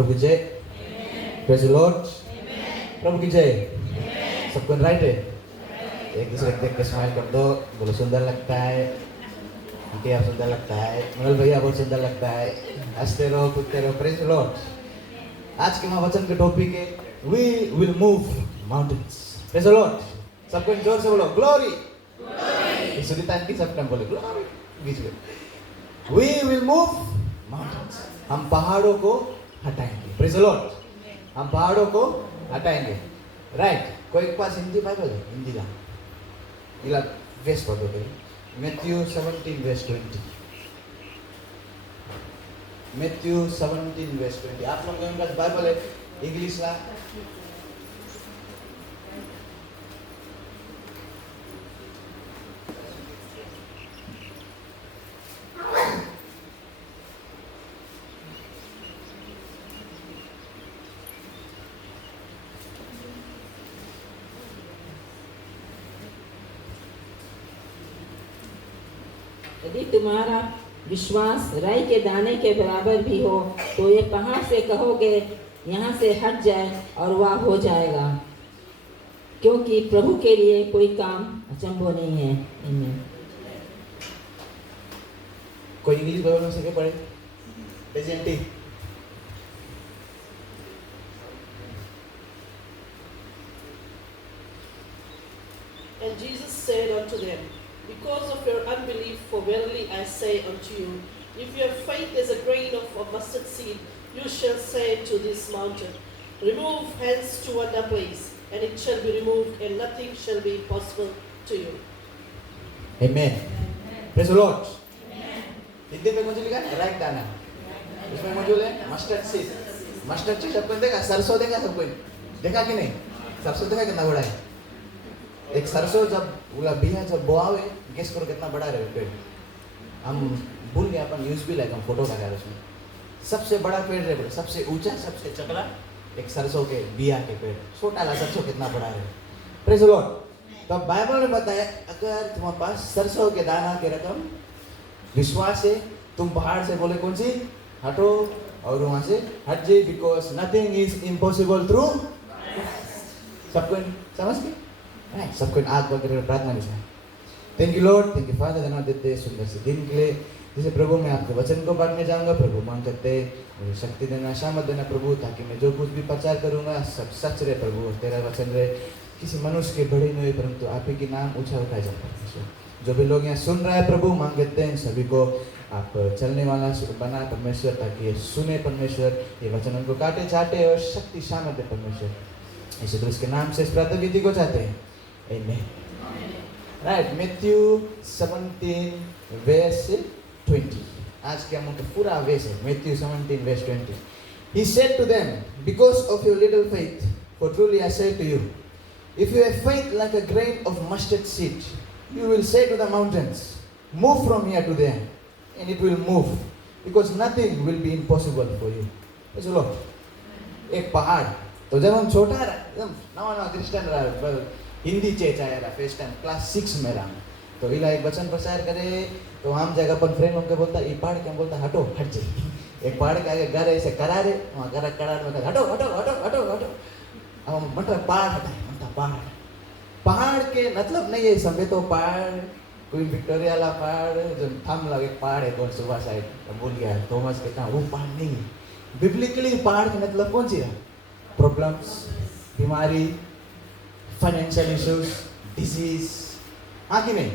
प्रभु जय, praise the Lord, प्रभु की जय। सबको राइट है? एक दूसरे को देख के स्माइल कर दो, बोलो सुंदर लगता है, आंटी आप सुंदर लगता है, मनोज भैया बहुत सुंदर लगता है, हंसते रहो कूदते रहो, प्रेज द लॉर्ड। आज के महावचन के टॉपिक है we will move mountains, praise the Lord. सबको जोर से बोलो ग्लोरी, सुनीता आंटी सबका बोले ग्लोरी बीच में। वी विल मूव माउंटेन्स, हम पहाड़ों को हटाएंगे, प्रेज द लॉर्ड। हम पहाड़ों को हटाएंगे, राइट। कोई के पास हिंदी बाइबल है? हिंदी का इला वेस्ट पढ़ो तो मैथ्यू 17 वर्स 20, मैथ्यू 17 वर्स 20। आप लोगों के पास बाइबल है इंग्लिश का? यदि तुम्हारा विश्वास राई के दाने के बराबर भी हो तो ये पहाड़ से कहोगे यहाँ से हट जाए और वह हो जाएगा, क्योंकि प्रभु के लिए कोई काम अचंभव नहीं है। आमीन। कोई इंग्लिश बाइबल में से क्या पढ़े? प्रेजेंटी And Jesus said unto them, Because of your unbelief, for verily I say unto you, if your faith is a grain of a mustard seed, you shall say to this mountain, Remove hence to another place, and it shall be removed, and nothing shall be impossible to you. Amen. Praise the Lord. Hindi में मुझे लिखा है right दाना, इसमें मौजूद है mustard seed. Mustard seed सबको देखा? सरसों देखा? सबको देखा कि नहीं? सरसों देखा कितना बड़ा है? एक सरसों जब बोला बिया जब बोआवे, गेस करो कितना बड़ा रहे पेड़। हम भूल गए, अपन यूज भी लाइक हम फोटो लगा रहे उसमें। सबसे बड़ा पेड़ रहे, सबसे ऊंचा सबसे चकड़ा एक सरसों के बिया के पेड़। छोटा ला सरसों कितना बड़ा रहे। Praise the Lord. तो बाइबल में बताया अगर तुम्हारे पास सरसों के दाना के रकम विश्वास है, तुम पहाड़ से बोले कौन सी हटो और वहां से हट जाए, because nothing is impossible through. सबको समझ गए? सबको आग वगैरह प्रार्थना में जाए। Thank you Lord, thank you father, धन्यवाद देते सुंदर से दिन के लिए। जैसे प्रभु मैं आपके वचन को पढ़ने जाऊंगा, प्रभु मांग करते मुझे शक्ति देना, शामत देना प्रभु, ताकि मैं जो कुछ भी प्रचार करूंगा सब सच रहे प्रभु, तेरा वचन रहे, किसी मनुष्य के बड़े नहीं परंतु आप ही के नाम ऊंचा उठाया जाता। जो भी लोग यहाँ सुन रहा है प्रभु, मांग करते हैं सभी को आप चलने वाला बना परमेश्वर, ताकि ये सुने परमेश्वर, ये वचन उनको काटे चाटे और शक्ति शामत दे परमेश्वर। इसी तरह के नाम से इस प्रार्थना विधि को चाहते हैं, आमीन। Right, Matthew 17 verse 20। आज के हम पूरा वेस है Matthew 17 verse 20। He said to them, because of your little faith, for truly I say to you, if you have faith like a grain of mustard seed, you will say to the mountains, move from here to there, and it will move, because nothing will be impossible for you. चलो एक पहाड़, तो जब हम छोटा एकदम नवा Christian रहा, हिंदी चेच आया रहा, फर्स्ट टाइम क्लास 6 में रहा, तो इला एक वचन प्रचार करे तो हम जगह पर फ्रेंड उनके बोलता ये पहाड़ क्या बोलता हटो हट जाए। एक पहाड़ का घर ऐसे करा रहे, वहाँ घर करार में हटो हटो हटो हटो हटो, अब मतलब पहाड़ हटाए, मतलब पहाड़ के मतलब नहीं है समझे तो पहाड़ कोई विक्टोरिया वाला पहाड़ जो थम लगे पहाड़ है कौन सुबह साइड भूल गया थॉमस कहता वो पहाड़ नहीं है। बिब्लिकली पहाड़ के मतलब कौन सी है? प्रॉब्लम्स, बीमारी, फाइनेंशियल इश्यूज, डिजीज, हाँ कि नहीं?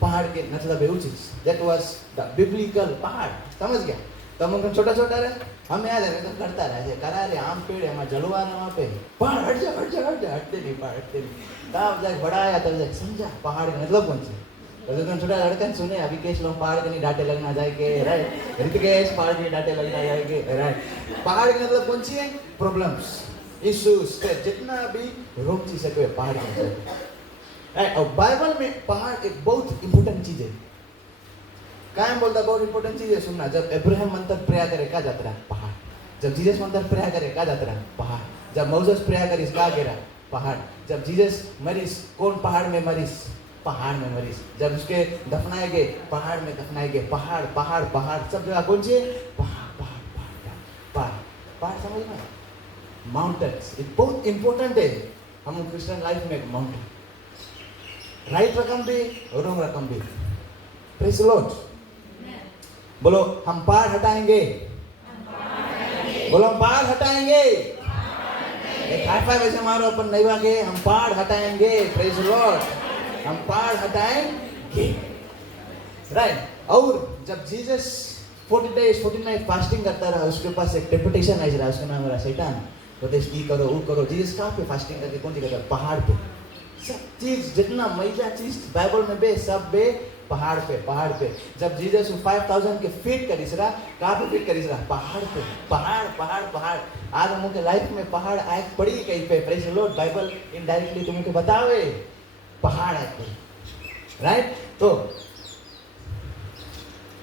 पहाड़ के मतलब है वो चीज। दैट वाज द बिब्लिकल पहाड़, समझ गया? तो हम छोटा छोटा रहे, हम याद है तो करता रहे, करा रहे आम पेड़ है जलवा रहे वहाँ पे, पहाड़ हट जा हट जा हट जा, हटते नहीं पहाड़ हटते नहीं। तब जाके बड़ा आया तब जाके समझा पहाड़ का मतलब कौन सी। तो तुम छोटा लड़का सुने अभी केस लोग पहाड़ के नहीं डांटे लगना जाएंगे, राइट? ऋतिकेश पहाड़ के डांटे लगना जाएंगे, राइट? पहाड़ का मतलब कौन सी है? प्रॉब्लम्स, इश्यूज, जितना भी रोक चीज है पहाड़ के मतलब। और बाइबल में पहाड़ एक बहुत इंपॉर्टेंट चीज है। क्या बोलता बहुत इंपॉर्टेंट चीज है, सुनना। जब अब्राहम मंत्र प्रेयर करे क्या जाता है? पहाड़। जब जीसस मंत्र प्रेयर करे क्या जाता है? पहाड़। जब मोसेस प्रेयर करिस क्या गिरा? पहाड़। जब जीसस मरीस कौन पहाड़ में मरीस? पहाड़ में मरीस। जब उसके दफनाए गए पहाड़ में दफनाए गए। पहाड़ पहाड़ पहाड़ सब जगह कौन सी है? पहाड़ पहाड़ पहाड़ पहाड़ पहाड़ समझ में? माउंटेन्स, ये बहुत इंपॉर्टेंट है हम क्रिश्चियन लाइफ में। माउंटेन राइट रकम भी और रॉन्ग रकम भी। Praise the Lord. बोलो हम पहाड़ हटाएंगे। बोलो हम पहाड़ हटाएंगे। एक हाई फाइव ऐसे मारो अपन नहीं वागे, हम पहाड़ हटाएंगे। Praise the Lord. हम पहाड़ हटाएंगे, राइट। और जब जीसस 40 days 40 nights फास्टिंग करता रहा, उसके पास एक टेम्पटेशन आई रहा, उसका नाम रहा शैतान। बोलते ये करो वो करो। जीसस कहाँ पे फास्टिंग करके कौन सी करता? पहाड़ पे। सब चीज जितना मैला चीज बाइबल में बे सब बे पहाड़ पे, पहाड़ पे। जब जीसस 5000 के फीट करीस रहा, कहाँ पे फीट करीस रहा? पहाड़ पे। पहाड़ पहाड़ पहाड़। आज हम उनके लाइफ में पहाड़ आए पड़ी कहीं पे। Praise the Lord. Bible indirectly तुमको बतावे पहाड़ आए पड़ी, राइट। तो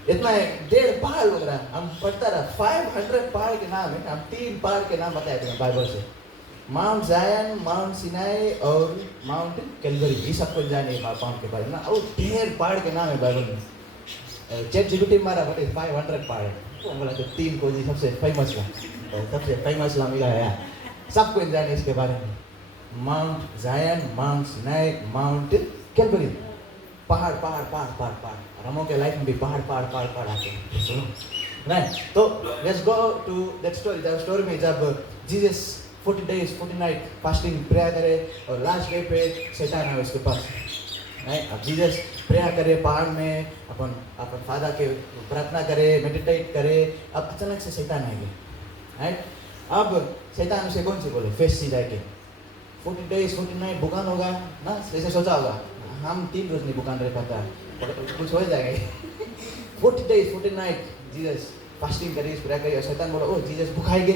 इतना 1.5 पहाड़ लग रहा है। हम पढ़ता रहा 500 पहाड़ के नाम है। हम 3 पहाड़ के नाम बताए थे बाइबल से, माउंट जायन, माउंट सिनाई और माउंट कैलवरी। ये सबको जाने माउंट के बारे में। और ढेर पहाड़ के नाम है बाइबल में। चैट जीपीटी मारा बोले 500 पहाड़ है। तो बोला तो 3 को जी सबसे फेमस ला, सबसे फेमस ला मिला है। सबको जाने इसके बारे में। माउंट जायन, माउंट सिनाई, माउंट कैलवरी। पहाड़ पहाड़ पहाड़ पहाड़ पहाड़। हमों के लाइफ में भी पहाड़ पहाड़ पहाड़ पहाड़ आते हैं, सुनो, राइट। तो let's go to that story. That story में जब Jesus 40 days 40 nights fasting prayer करे और लास्ट डे पे शैतान आए उसके पास, राइट। अब जीसस प्रेयर करे पहाड़ में, अपन अपन फादर के प्रार्थना करे, मेडिटेट करे। अब अचानक से शैतान आ गया, राइट। अब शैतान उसे कौन सी बोले? फेस सी जाके 40 days 40 nights बुकान होगा ना, ऐसे सोचा होगा। हम 3 रोज नहीं बुकान रह पाता, कुछ हो जाएगा। 40 days 40 nights जीसस फास्टिंग करी, प्रेयर करी और शैतान बोला ओ जीसस भुखाएगे,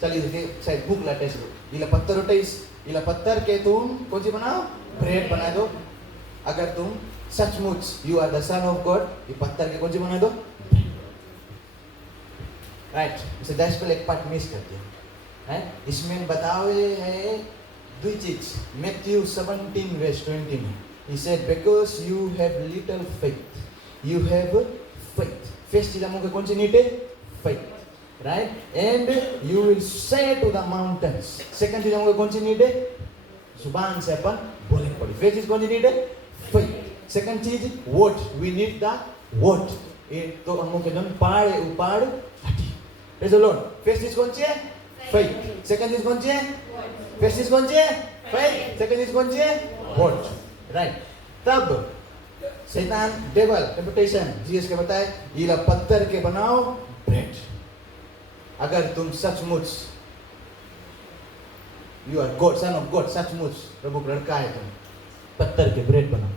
चलिए शायद भूख लाटे से इला पत्थर उठाइस, इला पत्थर के तुम कौन सी बनाओ? ब्रेड बना दो। अगर तुम सचमुच you are the son of God, ये पत्थर के कौन सी बना दो? राइट। इसे 10 पहले एक पार्ट मिस कर दिया, राइट। इसमें बताए है 2 चीज। मैथ्यू 17:20 में he said because you have little faith, you have faith। Faith चीज हमको कौन सी नीड है? faith, right? And you will say to the mountains। Second चीज हमको कौन सी नीड है? जुबान से अपन बोलनी पड़ी। फेथ चीज कौन सी नीड है? faith। सेकंड चीज what we need the what। ये तो हमको के जन पहाड़ है, ऊपर हटी। Praise the Lord. फेथ चीज कौन सी है? faith। सेकंड चीज कौन सी है? फेथ चीज कौन सी है? faith। सेकंड चीज कौन सी है? what, right. तब शैतान डेविल टेम्पटेशन जीसस के बताए ये पत्थर के बनाओ ब्रेड। अगर तुम सचमुच you are God, son of God, सचमुच प्रभु का लड़का है, तुम पत्थर के ब्रेड बनाओ।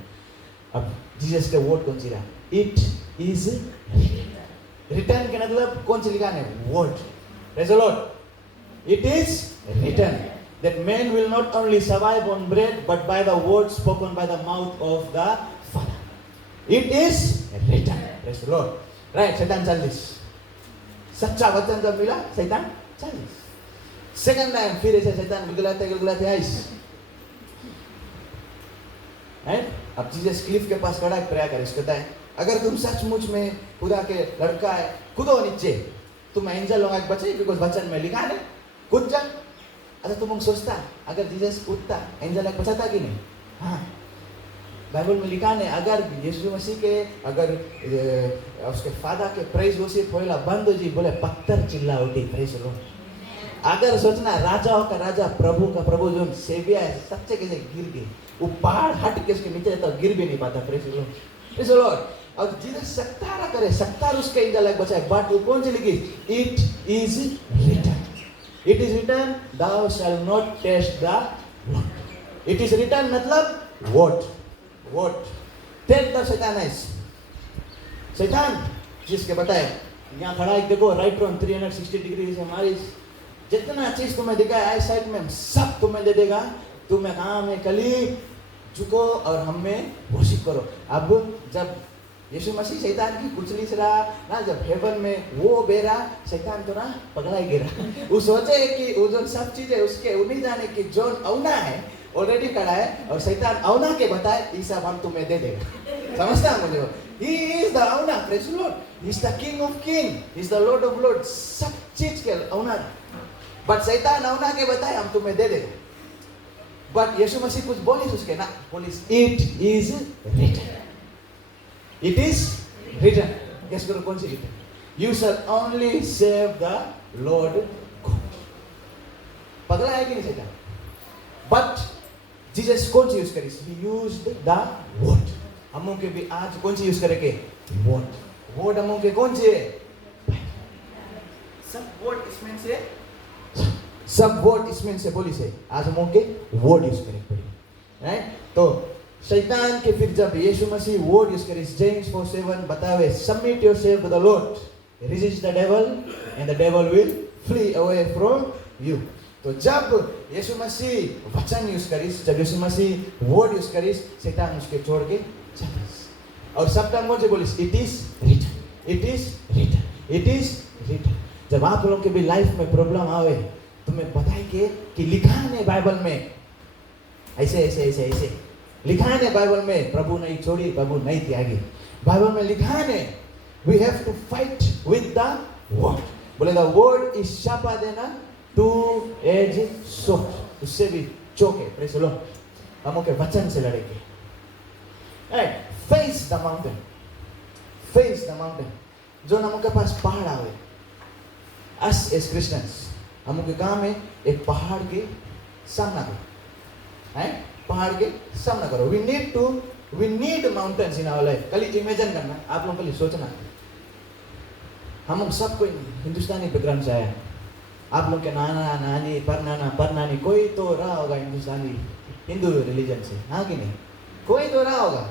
अब जीसस के वर्ड कौन सी रहा? इट इज रिटन के मतलब कौन सी लिखा है? Word. Praise the Lord. It is written that man will not only survive on bread but by the words spoken by the mouth of the Father. It is written. Praise the Lord. Right, शैतान 40। सच्चा वचन जब मिला शैतान 40। Second time फिर ऐसे शैतान गिलगिलाते ice, right. अब जीसस क्लिफ के पास खड़ा प्रेयर करे, कहता है अगर तुम सचमुच में खुदा के लड़का है, कूदो नीचे, तुम एंजल लोग बचे, बिकॉज वचन में लिखा है कूद जा। अच्छा तुम सोचता अगर जीसस कूदता एंजल एक बचाता कि नहीं? हाँ, बाइबल में लिखा है अगर यीशु मसीह के अगर उसके फादर के प्रेज वर्शिप होइला बंद हो जी, बोले पत्थर चिल्ला उठी। प्रेज लो। अगर सोचना राजाओं का राजा, प्रभु का प्रभु जो सेविया है, सच्चे कैसे गिर गए, वो पहाड़ हट के उसके नीचे तो गिर भी नहीं पाता। प्रेज लो, प्रेज लॉर्ड। और जीसस सकता करे, सकता उसके एंजल एक बचाए, बट वो कौन सी लिखी? It is written. It is written, thou shall not taste the blood. It is written मतलब what? What? Take the Satanis. शैतान जिसके बताए यहाँ खड़ा है, देखो राइट फ्रॉम 360 डिग्री से हमारी जितना चीज तुम्हें दिखाया आई साइड में सब तुम्हें दे देगा। तुम्हें काम है कली झुको और हमें वर्शिप करो। अब जब यीशु मसीह शैतान की कुचली से रहा ना, जब हेवन में वो बेरा शैतान तो ना पगला ही गिरा। वो सोचे कि वो जो सब चीजें उसके उन्हीं जाने की जो औना है ऑलरेडी खड़ा है, और शैतान औना के बताए ये सब हम तुम्हें दे देगा। समझता है मुझे? He is the owner, praise the Lord. He is the King of King. He is the Lord of Lords. सब चीज के owner. But शैतान owner के बताए हम तुम्हें दे देंगे. But यीशु मसीह कुछ बोलिस उसके ना, बोलिस it is written. It is written. Guess करो कौन सी written? You shall only serve the Lord God. पगला है कि नहीं शैतान? But Jesus कौन सी यूज करी? He used the word. हम के भी आज कौन सी यूज करेंगे? Word. Word हम के कौन सी है? सब word इसमें से बोली से आज हम के word यूज करेंगे पड़ी, right? तो शैतान के फिर जब यीशु मसीह word यूज करी, James 4:7 बताए हुए, submit yourself to the Lord, resist the devil and the devil will flee away from you. तो जब यीशु मसीह वचन यूज करीस, जब यीशु मसीह वर्ड यूज करीस, शैतान उसके छोड़ के चलीस। और सब टाइम कौन से बोलिस? It is written, it is written, it is written. जब आप लोगों के भी लाइफ में प्रॉब्लम आवे, तुम्हें बताए कि लिखा है बाइबल में ऐसे ऐसे ऐसे ऐसे लिखा है बाइबल में, प्रभु नहीं छोड़ी, प्रभु नहीं त्यागी। बाइबल में लिखा है we have to fight with the word. बोले the word is sharper than two-edged sword, उससे भी चौके, प्रेज़ द लॉर्ड, हम के वचन से लड़ेंगे। Right, face the mountain, face the mountain। जो हम के पास पहाड़ आवे, us as Christians, हम के काम है एक पहाड़ के सामना करो, right? पहाड़ के सामना करो। We need mountains in our life। कल इमेजिन करना, आप लोग कल सोचना, हम सब कोई हिंदुस्तानी बैकग्राउंड से आया, आप लोग के नाना नानी पर नानी कोई तो रहा होगा हिंदुस्तानी हिंदू रिलीजन से, हाँ कि नहीं? कोई तो रहा होगा।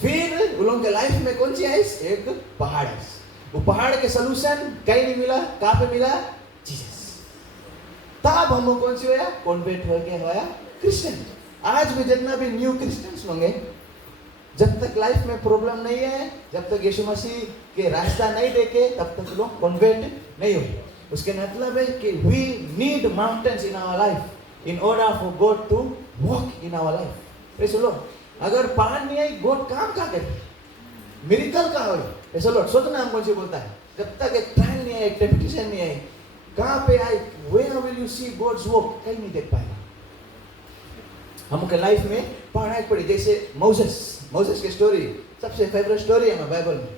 फिर उन लोगों के लाइफ में कौन सी आई? एक पहाड़ है। वो पहाड़ के सोल्यूशन कहीं नहीं मिला, कहाँ पे मिला? जीसस। तब हम कौन सी होया? कन्वर्ट हो गया, होया क्रिश्चियन। आज भी जितना भी न्यू क्रिश्चियंस होंगे, जब तक लाइफ में प्रॉब्लम नहीं है, जब तक यीशु मसीह के रास्ता नहीं देखे, तब तक लोग कन्वर्ट नहीं होंगे। उसके मतलब है कि we need mountains in our life in order for God to walk in our life। Praise the Lord. अगर पहाड़ नहीं आई, गॉड काम क्या करे? मिरेकल का हो? Praise the Lord. सोचना हम कौन सी बोलता है, जब तक एक ट्रायल नहीं आई, एक टेम्पटेशन नहीं आई, कहाँ पे आई? Where will you see God's work? कहीं नहीं देख पाएगा। हम के लाइफ में पहाड़ पड़ी, जैसे मोसेस की स्टोरी सबसे फेवरेट स्टोरी है बाइबल में।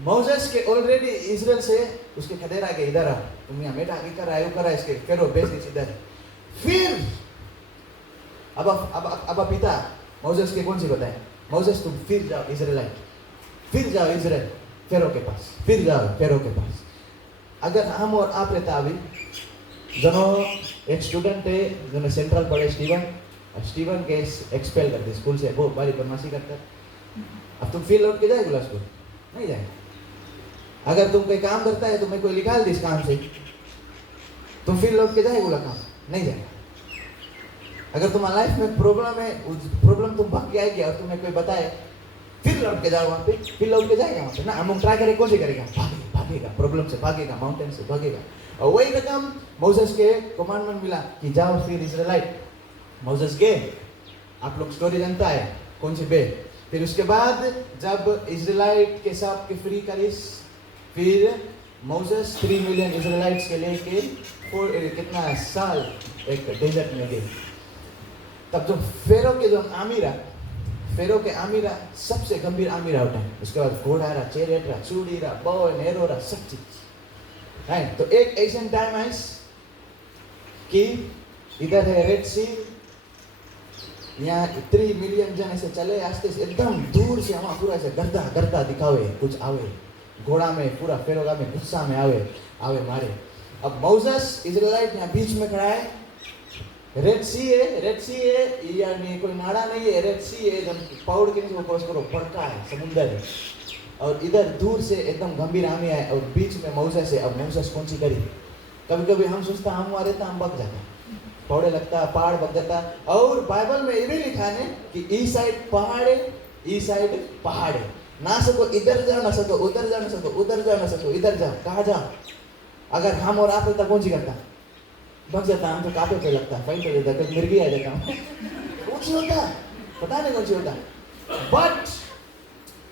मोसेस के ऑलरेडी इजराइल से उसके खदेरा के इधर आ, तुम यहाँ बेटा आगे करा इसके फेरो भेज दीजिए इधर। फिर अब पिता मोसेस के कौन सी बताए? मोसेस तुम फिर जाओ इजराइलाइट, फिर जाओ इजराइल फेरो के पास, फिर जाओ फेरो के पास। अगर हम और आप रहता अभी, जनो एक स्टूडेंट है जो सेंट्रल पढ़े, स्टीवन के एक्सपेल करते स्कूल से, बहुत बड़ी बदमाशी करता। अब तुम फिर लौट के जाए गुला स्कूल? नहीं जाए। अगर तुम कोई काम करता है, तुम्हें कोई निकाल दी इस काम से, तुम फिर लौट के जाए बोला काम? नहीं जाए। अगर तुम्हारी लाइफ में प्रॉब्लम है, प्रॉब्लम तुम भाग के आएगी और तुम्हें कोई बताए फिर लौट के जाओ वहाँ पे, फिर लौट के जाएगा वहाँ पे ना। हम ट्राई करें, कौन से करेगा? भागेगा, प्रॉब्लम से भागेगा, माउंटेन से भागेगा। और वही रकम मोसेस के कमांडमेंट मिला कि जाओ फिर इजराइलाइट। मोसेस के आप लोग स्टोरी जानता है कौन सी बे। फिर उसके बाद जब इजराइलाइट के सब के फ्री करीस, फिर मोसेस 3 मिलियन इजराइलाइट्स के लेके कितना साल एक डेजर्ट में गए। तब जो फेरो के जो आमीरा सबसे गंभीर आमीरा होता है। उसके बाद घोड़ा रहा, चैरियट रहा, चूड़ी रहा, बो एंड एरो रहा, सब चीज है। तो एक ऐसा टाइम है कि इधर है रेड सी, यहाँ 3 मिलियन जन ऐसे चले आस्ते से, एकदम दूर से वहाँ पूरा ऐसे गर्दा दिखावे, कुछ आवे घोड़ा में, पूरा फेरोगा में गुस्सा में आवे मारे। अब मोसेस इजराइलाइट यहाँ बीच में खड़ा है, रेड सी है, यानी कोई नाड़ा नहीं है, रेड सी है, पहाड़ के नीचे क्रॉस करो, पड़का है, समुंदर है। और इधर दूर से एकदम गंभीर आर्मी है और बीच में मोसेस है। अब मोसेस कौन सी करी? कभी हम सोचता हम वहाँ रहता, हम बग जाता, पौड़े लगता, पहाड़ बग जाता। और बाइबल में ये भी लिखा है कि ई साइड पहाड़ है, ई साइड पहाड़ है, ना सको इधर जाओ, ना सको उधर जाओ, ना सको उधर जाओ, ना सको इधर जाओ, कहाँ जाओ? अगर हम और आप रहता, कौन सी करता? बग जाता। हम तो कापे पे लगता, फाइन पे जाता, मिर्गी आ जाता, कौन सी होता? पता नहीं कौन सी होता। बट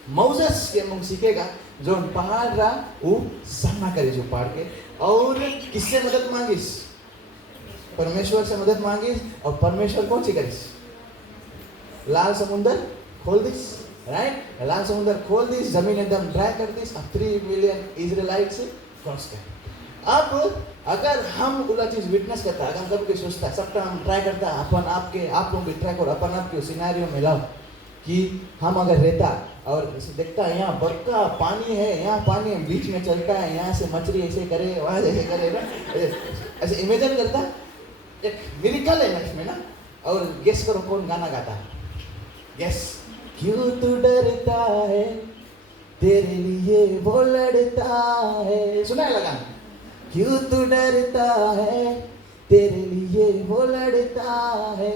मोसेस के मुंह सीखेगा जो पहाड़ रहा वो सामना करे जो पहाड़ के, और किससे मदद मांगिस? परमेश्वर से मदद मांगिस, और परमेश्वर कौन सी करिस? लाल समुंदर खोल दिस, राइट? लाल समुंदर खोल दिस, जमीन एकदम ड्राई कर दिस, अब 3 मिलियन इजराइलाइट से क्रॉस कर। अब अगर हम उला चीज विटनेस करता, अगर हम कभी सोचता, सबका हम ट्राई करता, अपन आपके आप लोग भी ट्राई करो, अपन आपके सिनेरियो में लाओ कि हम अगर रहता और ऐसे देखता है यहाँ बड़का पानी है, यहाँ पानी है, बीच में चलता है, यहाँ से मछली ऐसे करे, वहाँ ऐसे करे ना, ऐसे इमेजिन करता, एक मिरेकल है लाइफ में ना। और गेस करो कौन गाना गाता है? यस, क्यों तू डरता है, तेरे लिए वो लड़ता है। सुना है लगा? क्यों तू डरता है, तेरे लिए वो लड़ता है,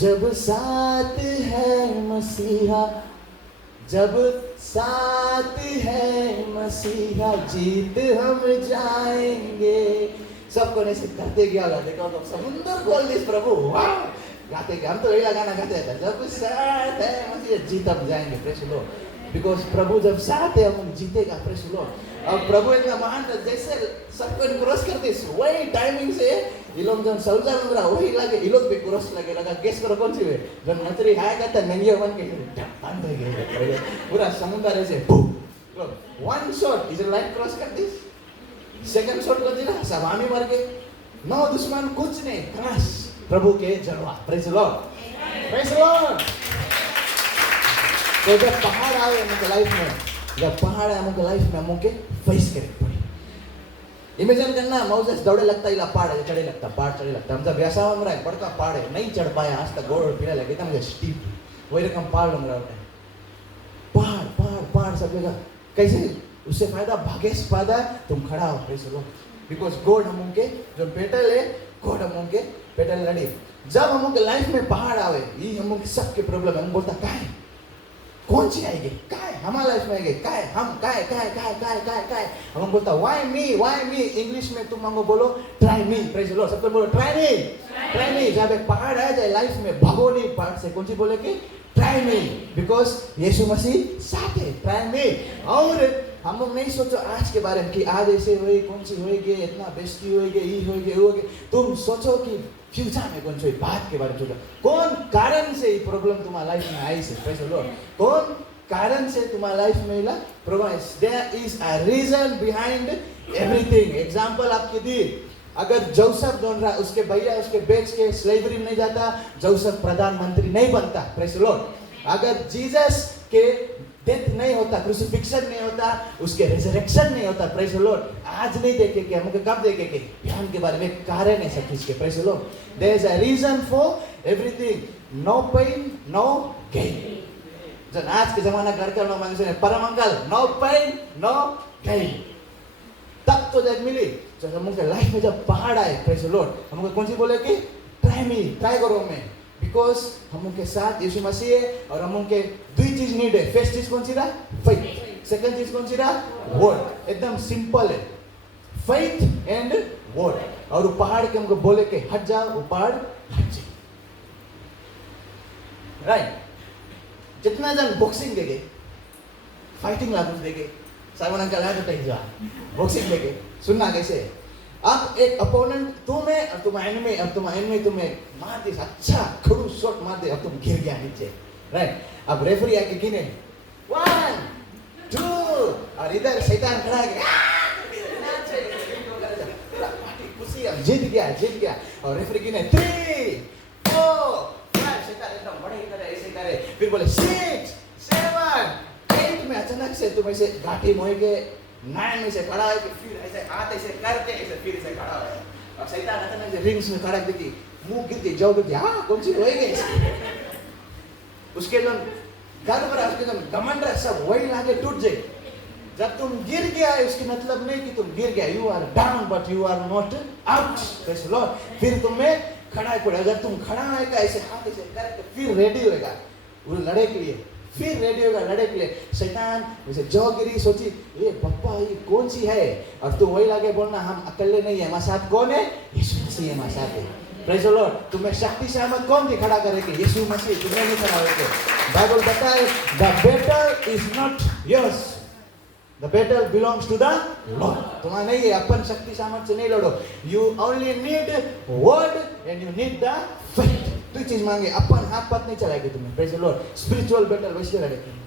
जब साथ है मसीहा, जब साथ है मसीहा, जीत हम जाएंगे। सबको ऐसे करते गया, देखो तो समुद्र खोल दिस प्रभु, वाह गाते गए। हम तो यही गाना गाते हैं, जब साथ है मसीहा, जीत हम जाएंगे। प्रेज़ द लॉर्ड, बिकॉज प्रभु जब साथ है हम जीतेगा। Praise the Lord. और प्रभु इतना महान था, जैसे सबको क्रॉस करते वही टाइमिंग से ये लोग जब सलजा लग रहा वही लगे, ये लोग भी क्रॉस लगे लगा। गेस करो कौन सी है? जब नतरी हाय कहता नंगे बन के बंद हो गए, पूरा समुद्र ऐसे वन शॉट इजराइल क्रॉस कर दिस, सेकंड शॉट कर दिया, सब आमी मर गए, 9 दुश्मन कुछ नहीं, क्रॉस प्रभु के जलवा। Praise the Lord, praise the Lord. तो जब पहाड़ आए उनके लाइफ में, जब पहाड़ आए उनके लाइफ में, मुझे फेस करे पड़े। इमेजिन करना, मोसेस दौड़े लगता है, पहाड़ चढ़े लगता, पहाड़ चढ़े लगता। मतलब ऐसा लग रहा है बड़का पहाड़ है, नहीं चढ़ पाया आज तक, गोड़ पीड़ा लगे था मुझे स्टीप, वही रकम पहाड़ लग रहा है। पहाड़ पहाड़ पहाड़ सब जगह, कैसे उससे फायदा? भागेश फायदा तुम खड़ा हो। Praise the Lord, because God हम उनके जो पेटल है, गॉड हम उनके पेटल लड़ी। जब हम उनके लाइफ में पहाड़ आवे, ये हम उनके सबके प्रॉब्लम है, हम बोलता क्या है, कौन सी आएगी, क्या है हमारा लाइफ में आएगी, क्या है हम, क्या है क्या है क्या है क्या है क्या है क्या है, हम बोलता व्हाई मी। इंग्लिश में तुम हमको बोलो try me. Praise the Lord, सबको बोलो ट्राई मी। जब एक पहाड़ आ जाए लाइफ में, भागो नहीं पहाड़ से, कौन सी बोले कि ट्राई मी, बिकॉज यीशु मसीह साथ है। Try me. और हम लोग नहीं सोचो आज के बारे में कि आज ऐसे हुई, कौन सी होएगी, इतना बेइज्जती होएगी, ये होएगी। तुम सोचो कि फ्यूचर में कौन सी बात के बारे में सोचो, कौन कारण से ये प्रॉब्लम तुम्हारी लाइफ में आई से। प्रेज़ द लॉर्ड, कौन कारण से तुम्हारी लाइफ में ला problem? There is a reason behind everything. Example आपके दी, अगर जोसेफ जोन रहा, उसके भैया उसके बेच के स्लेवरी में नहीं जाता, जोसेफ प्रधानमंत्री नहीं बनता। प्रेज़ द लॉर्ड, अगर जीसस के डेथ नहीं होता, क्रूसिफिक्शन नहीं होता, उसके रिजरेक्शन नहीं होता। प्रेज़ द लॉर्ड, आज नहीं देखेंगे, हमको कब देखेंगे? ध्यान के बारे में कारण है सब चीज के। Praise the Lord, there is a reason for everything, no pain no gain. जब आज के जमाना घर का लोग मांगे परम uncle, no pain no gain, तब तो जब मिली। जब हमको लाइफ में जब पहाड़ आए, प्रेज़ द लॉर्ड, हमको कौन सी बोले कि ट्राई मी, ट्राई करो में, बिकॉज हम उनके साथ यीशु मसीह है। और हम उनके 2 चीज नीड है। फर्स्ट चीज कौन सी रहा? फेथ। सेकंड चीज कौन सी रहा? वर्ड। एकदम सिंपल है, फेथ एंड वर्ड। और वो पहाड़ के हमको बोले के हट जाओ, वो पहाड़ हट जाए। राइट? जितना जन बॉक्सिंग देगे, फाइटिंग लागू देगे, साइमन अंकल है तो टेक जा बॉक्सिंग देगे, सुनना कैसे? अब एक अपोनेंट तुम है और तुम एनिमी, अब तुम एनिमी तुम्हें मार दे, अच्छा खड़ू शॉट मार दे, अब तुम गिर गया नीचे। राइट? अब रेफरी आके गिने 1 2, और इधर शैतान खड़ा है, खुशी, अब जीत गया। और रेफरी गिने 3 4 5, शैतान एकदम बड़े करे, ऐसे करे, फिर बोले 6 7 8 में अचानक से तुम ऐसे घाटी मोए के 9 में से खड़ा है, फिर ऐसे हाथ ऐसे करके ऐसे फिर से खड़ा है। अब शैतान अचानक से रिंग्स में खड़ा देखी, मुंह गिर गई, जाओ गिर, हाँ कौन सी होएगी? उसके लोग गर्व रहा, उसके लोग घमंड रहा, सब वही लागे टूट जाए। जब तुम गिर गया है, उसकी मतलब नहीं कि तुम गिर गया, you are down but you are not out. Praise the Lord, फिर तुम्हें खड़ा पड़े। अगर तुम खड़ा रहेगा ऐसे हाथ ऐसे करके, फिर रेडी होएगा वो लड़े के लिए, फिर रेडी होगा लड़े के लिए। शैतान वैसे जो गिरी सोची, ये पप्पा ये कौन सी है? और तू वही लगे बोलना हम अकेले नहीं है, हमारे साथ कौन है? यीशु मसीह हमारे साथ है। Praise the Lord. तुम्हें शक्ति से मत कौन थी खड़ा करेगी? यीशु मसीह। तुम्हें नहीं खड़ा होके। बाइबल बताए the battle is not yours, the battle belongs to the Lord. तुम्हारा नहीं है, अपन शक्ति सामर्थ से नहीं लड़ो। You only need word and you need the faith. दो चीज मांगे, अपन हाथ पाथ नहीं चलाएगी तुम्हें। Praise the Lord. Spiritual battle वैसे लड़ेगी।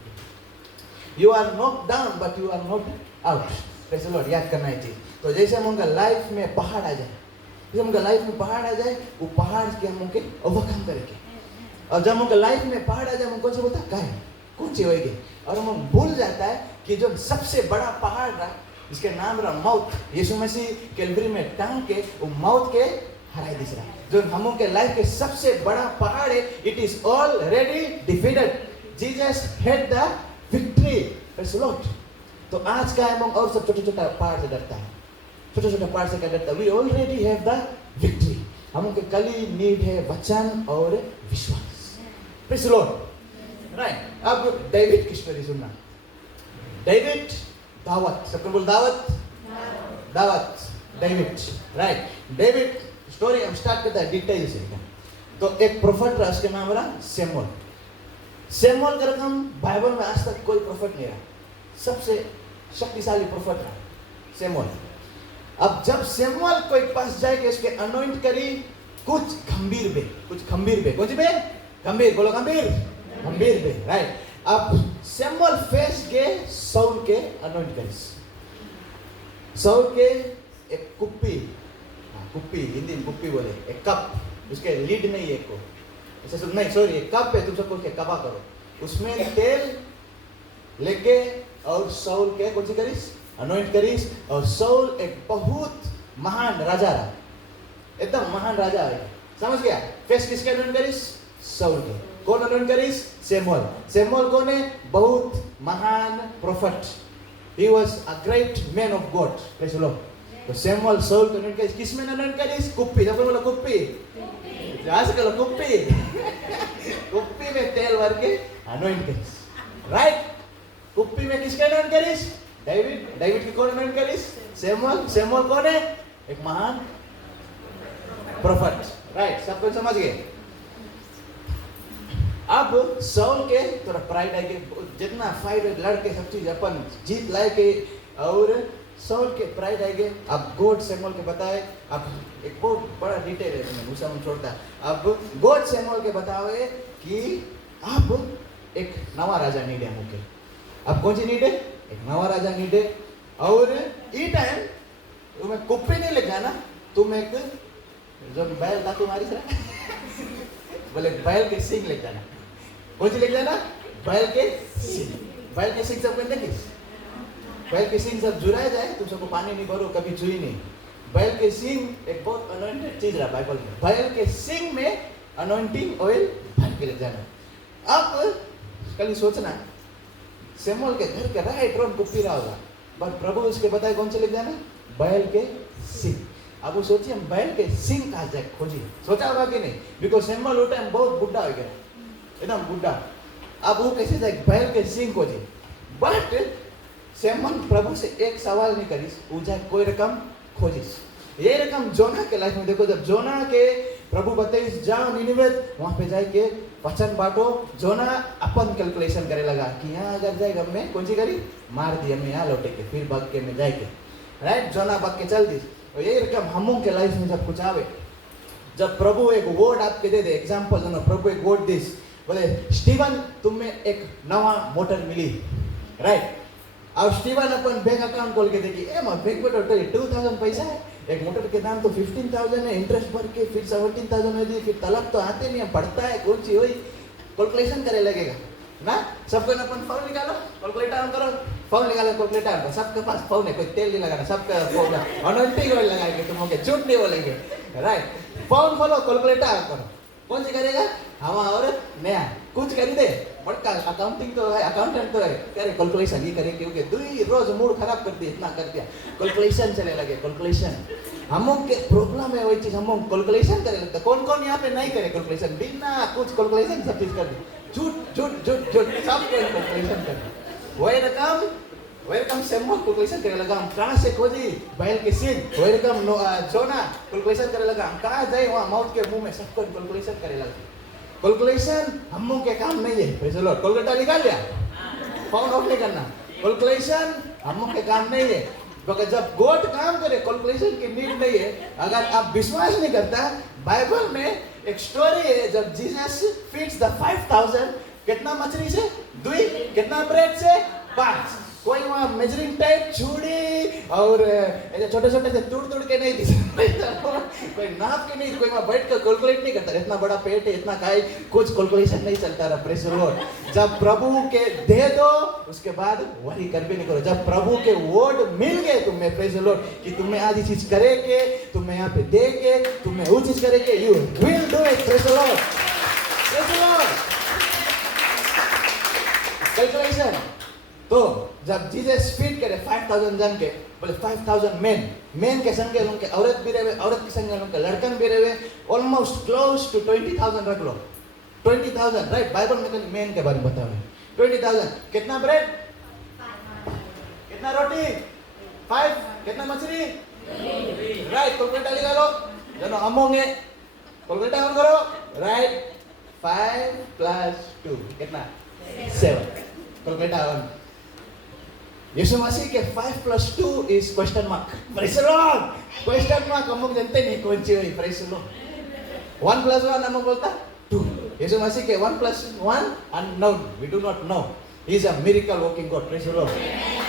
You are not down but you are not out. Praise the Lord. याद करना है चीज। तो जैसे हम उनका लाइफ में पहाड़ आ जाए, जब उनका लाइफ में पहाड़ आ जाए, वो पहाड़ के हम उनके ओवरकम करेंगे। और जब उनका लाइफ में पहाड़ आ जाए, हम कौन से बोलता है कौन सी होगी, और हम भूल जाता है कि जो सबसे बड़ा पहाड़ रहा जिसके नाम रहा मौत, यीशु मसीह कैलवरी में टांग के वो मौत के हराई दिस रहा है। जो हम के लाइफ के सबसे बड़ा पहाड़ है, it is already defeated. Jesus had the victory. Praise the Lord. तो आज का हम और सब छोटे छोटे पहाड़ से डरता है। छोटे छोटे पहाड़ से क्या डरता है? We already have the victory. हम के कली नीड है वचन और विश्वास। Praise the Lord. राइट। अब डेविड की स्टोरी सुनना। डेविड दावत, सबको बोल दावत, दावत, डेविड। राइट। डेविड स्टोरी हम स्टार्ट करते हैं डिटेल से। तो एक प्रोफेट रहा, उसके नाम रहा सैमुअल। सैमुअल का रकम बाइबल में आज तक कोई प्रोफेट नहीं रहा, सबसे शक्तिशाली प्रोफेट रहा सैमुअल। अब जब सैमुअल कोई पास जाए कि उसके अनॉइंट करी कुछ गंभीर बे, कुछ गंभीर बे, कौन सी बे? गंभीर, बोलो गंभीर, गंभीर बे। राइट। अब सैमुअल फेस के साउल के अनॉइंट करी। साउल के एक कुप्पी, कुप्पी हिंदी में कुप्पी बोले, एक कप, उसके लीड नहीं है को, ऐसे सुन नहीं, सॉरी एक कप है, तुम सबको उसके कबा करो, उसमें तेल लेके और साउल के कौन सी करीस? अनॉइंट करीस। और साउल एक बहुत महान राजा रहा, एकदम महान राजा है, समझ गया? फेस किसके अनॉइंट करीस? साउल के। कौन अनॉइंट करीस? सैमुअल। सैमुअल कौन है? बहुत महान prophet. He was a great man of God. Praise the Lord. तो सैमुअल साउल को अनॉइंट करीस, किसमें अनॉइंट करीस? कुप्पी। सब बोलो कुप्पी, जहां से करो कुप्पी। कुप्पी में तेल भर के अनॉइंट करीस। राइट। कुप्पी में किसके अनॉइंट करीस? डेविड। डेविड की कौन अनॉइंट करीस? सैमुअल। सैमुअल कौन है? एक महान प्रोफेट। राइट। सबको समझ गए? अब साउल के थोड़ा प्राइड है कि जितना फाइट लड़के सब चीज अपन जीत लाए के, और साउल के प्राइड है कि अब गॉड सैमुअल के बताए। अब एक बहुत बड़ा डिटेल है, तुम्हें मूसा में छोड़ता। अब गॉड सैमुअल के बतावे कि अब एक नवा राजा नीड है मुके। अब कौन सी नीड है? एक नवा राजा नीड है। और ई टाइम तुम्हें कुप्पी नहीं ले जाना, तुम एक जो बैल था तुम्हारी सर बोले बैल के सिंग ले जाना। कौन सी ले जाना? बैल के सिंग। बैल के सिंग सब कहते हैं, बैल के सिंग सब जुड़ाया जाए, तुम सबको पानी नहीं भरो, कभी चुई नहीं। बैल के सिंग एक बहुत अनॉइंटेड चीज रहा बाइबल में। बैल के सिंग में अनॉइंटिंग ऑयल भर के ले जाना। अब कल सोचना, सैमुअल के घर के राइट रोड कुप्पी रहा होगा, बट प्रभु उसके बताए कौन से ले जाना? बैल के सिंग। अब वो सोचिए हम बैल के सिंग कहाँ जाए खोजिए, सोचा होगा कि नहीं? बिकॉज सैमुअल उस टाइम बहुत बुढ़ा हो गया, एकदम बुढ़ा। अब वो कैसे जाए बैल के सिंग खोजिए? बट सैमुअल प्रभु से एक सवाल नहीं करीस, वो जाए कोई रकम खोजिस। ये रकम जोना के लाइफ में देखो, जब जोना के प्रभु बताइस जाओ निनिवे, वहां पे जाके वचन बांटो। जोना अपन कैलकुलेशन करे लगा कि यहाँ अगर जाएगा मैं कौन सी करी मार दी, हमें यहाँ लौटे के फिर भाग के में जाएंगे। राइट। जोना भाग के चल दी। और यही रकम हम के लाइफ में जब कुछ आवे, जब प्रभु एक वर्ड आपके दे दे, एग्जाम्पल जो प्रभु एक वर्ड दिस बोले स्टीवन तुम्हें एक नवा मोटर मिली। राइट। अब स्टीवन अपन बैंक अकाउंट खोल के देखी, ए बैंक में टोटल 2000 पैसा है, एक मोटर के दाम तो 15,000 है, इंटरेस्ट भर के फिर 17,000 है दी, फिर तलब तो आते नहीं, पढ़ता है कौन सी हुई, कैलकुलेशन करे लगेगा ना। सबको अपन फोन निकालो, कैलकुलेटर ऑन करो, फोन निकालो, कैलकुलेटर ऑन करो। सबके पास फोन है, कोई तेल नहीं लगाना, सबका फोन है, अनंती ऑयल लगाएंगे, तुम होके झूठ नहीं बोलेंगे। राइट। फोन खोलो, कैलकुलेटर ऑन करो, कौन सी करेगा? हम और नया कुछ कर दे, बड़का अकाउंटिंग तो है, अकाउंटेंट तो है, करे कैलकुलेशन ये करे, क्योंकि दुई रोज मूड खराब कर दिया, इतना कर दिया, कैलकुलेशन चले लगे, कैलकुलेशन। हम के प्रॉब्लम है वही चीज, हम कैलकुलेशन करे लगता। कौन कौन यहाँ पे नहीं करे कैलकुलेशन? बिना कुछ कैलकुलेशन सब चीज कर दी, झूठ झूठ झूठ झूठ, सब कैलकुलेशन कर दी। वही रकम वेलकम सैमुअल को क्वेश्चन करे लगा हम कहाँ से खोजी बैल के सींग, वेलकम जोना को क्वेश्चन करे लगा हम कहाँ जाए वहाँ मौत के मुंह में, सबको कैलकुलेशन करे लगा। कैलकुलेशन हम लोग के काम नहीं है, प्रेज़ द लॉर्ड। कैलकुलेटर निकाल लिया, फाउंड आउट नहीं करना। कैलकुलेशन हम लोग के काम नहीं है, क्योंकि जब गॉड काम करे कैलकुलेशन की नीड नहीं है। अगर आप विश्वास नहीं करता, बाइबल में एक स्टोरी है जब जीसस फीड्स द 5000, कितना मछली से 2, कितना ब्रेड से 5। कोई वहाँ मेजरिंग टाइप छुरी और ऐसे छोटे छोटे से तोड़ के नहीं कोई नाप के नहीं, कोई वहाँ बैठ कर कैलकुलेट नहीं करता, इतना बड़ा पेट है, इतना खाए, कुछ कैलकुलेशन नहीं चलता रहा। Praise the lord. जब प्रभु के दे दो उसके बाद वही कर भी नहीं करो। जब प्रभु के वर्ड मिल गए तुम्हें, प्रेज़ द लॉर्ड, कि तुम्हें आज ये चीज करेंगे, तुम्हें यहाँ पे देंगे, तुम्हें वो चीज करेंगे, you will do it. Praise the Lord, praise the Lord. Calculation तो जब जीसस फीड करे 5000 जन के, बोले 5000 मेन के संगे उनके औरत भी रहे, औरत के संगे उनके लड़कन भी रहे, ऑलमोस्ट क्लोज टू 20,000 रख लो, 20,000 राइट। बाइबल में खाली मेन के बारे में बताओ, 20,000। कितना ब्रेड, कितना रोटी, 5, कितना मछली, राइट। कैलकुलेटर निकालो, जनो हम होंगे, कैलकुलेटर ऑन करो, राइट। 5 + 2 कितना, 7। Calculator on. यीशु मसीह के 5 + 2 is question mark. Praise the Lord. Question mark हम लोग जानते नहीं कौन सी हुई। Praise the Lord. 1 + 1 हम लोग बोलता 2. यीशु मसीह के 1 + 1 unknown. We do not know. He is a miracle working God. Praise the Lord.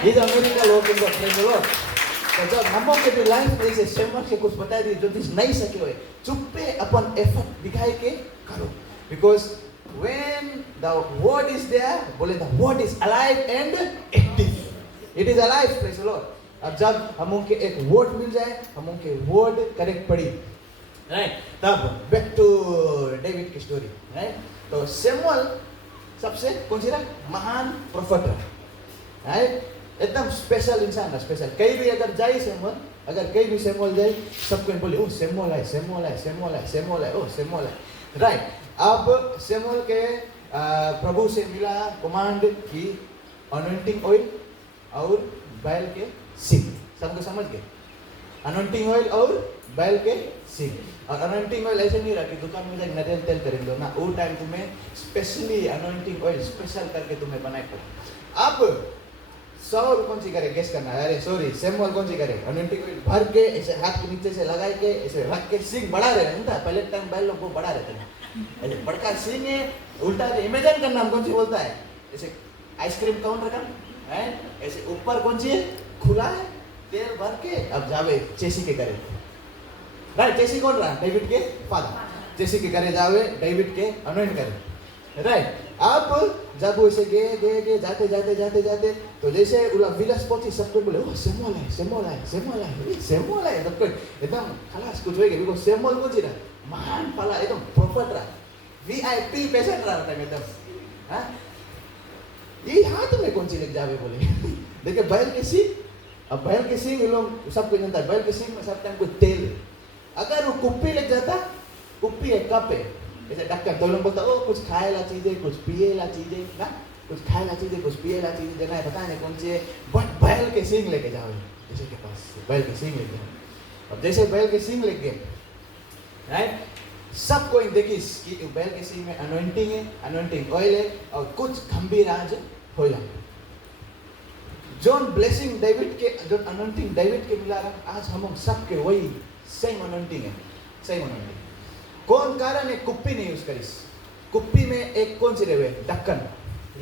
He is a miracle working God. Praise the Lord. तो जब हम लोग के भी लाइफ में से सेवक के कुछ बता दी जो चीज नहीं सके हुए, चुप्पे अपन एफर्ट दिखाई के करो। Because when the word is there, बोले the word is alive and active. It is alive, praise the Lord. अब जब हम उनके एक वर्ड मिल जाए, हम उनके वर्ड करेक्ट पढ़ी, राइट, तब बैक टू डेविड की स्टोरी, राइट। तो सैमुअल सबसे कौन सी रहा, महान प्रोफेट रहा, राइट, एकदम स्पेशल इंसान रहा, स्पेशल। कहीं भी अगर जाए सैमुअल, अगर कहीं भी सैमुअल जाए, सबको बोले ओ सैमुअल है, सैमुअल है, सैमुअल है, सैमुअल है, ओ सैमुअल है, राइट। अब सैमुअल के प्रभु से मिला कमांड की अनॉइंटिंग ऑयल और बैल के सींग, सबको समझ गए। अनॉइंटिंग ऑयल और बैल के सींग। और अनॉइंटिंग ऑयल ऐसे नहीं रहा कि दुकान में जाकर नारियल तेल खरीद लो ना, वो टाइम तुम्हें स्पेशली अनॉइंटिंग ऑयल स्पेशल करके तुम्हें बनाए पड़े। अब सौर कौन सी करे, गेस करना, अरे सॉरी सैमुअल कौन सी करे, अनॉइंटिंग ऑयल भर के ऐसे हाथ के नीचे से लगाए के ऐसे रख के सींग बढ़ा रहे हैं। पहले टाइम बैल लोग को बढ़ा रहते हैं, ऐसे बड़का सींग है, उल्टा इमेजिन करना हम कौन सी बोलता है, ऐसे आइसक्रीम काउंटर रखा है, ऐसे ऊपर कौन सी है, खुला है, तेल भर के अब जावे चेसी के करे, राइट। चेसी कौन रहा, डेविड के फादर, चेसी के करे जावे, डेविड के अनॉइंट करे, राइट। अब जब वो इसे गे जाते जाते जाते जाते तो जैसे उला विलास पहुंची, सबको बोले ओ सैमुअल है, सैमुअल है, सैमुअल है, सैमुअल है, सबको एकदम खलास कुछ होएगा, बिकॉज़ सैमुअल कौन सी रहा, महान पाला, एकदम प्रोफेट रहा, वीआईपी पेशेंट रहा था एकदम। हाँ, ये हाथ में कौन सी लग जावे बोले देखिए बैल के सींग। अब बैल के सींग लोग सबको जानता है, बैल के सींग में सब टाइम कोई तेल, अगर वो कुप्पी लग जाता, कुप्पी है, कप है, ऐसे ढक्कन, तो लोग बोलता ओ कुछ खाए ला चीजें, कुछ पिए ला चीजें ना, कुछ खाए ला चीजें, कुछ पिए ला चीजें देना है, पता नहीं कौन सी है, बट बैल के सींग लेके जाओ, किसी के पास बैल के सींग लेके जाओ। अब जैसे बैल के सींग लेके, राइट, सबको देखिए कि बैल के सींग में अनॉइंटिंग है, अनॉइंटिंग ऑयल है, और कुछ गंभीर आज हो जाए। जॉन ब्लेसिंग डेविड के, जो अनॉइंटिंग डेविड के मिला रहा, आज हम सबके वही सेम अनॉइंटिंग है, सेम अनॉइंटिंग। कौन कारण है कुप्पी नहीं यूज करी, कुप्पी में एक कौन सी रहे, ढक्कन,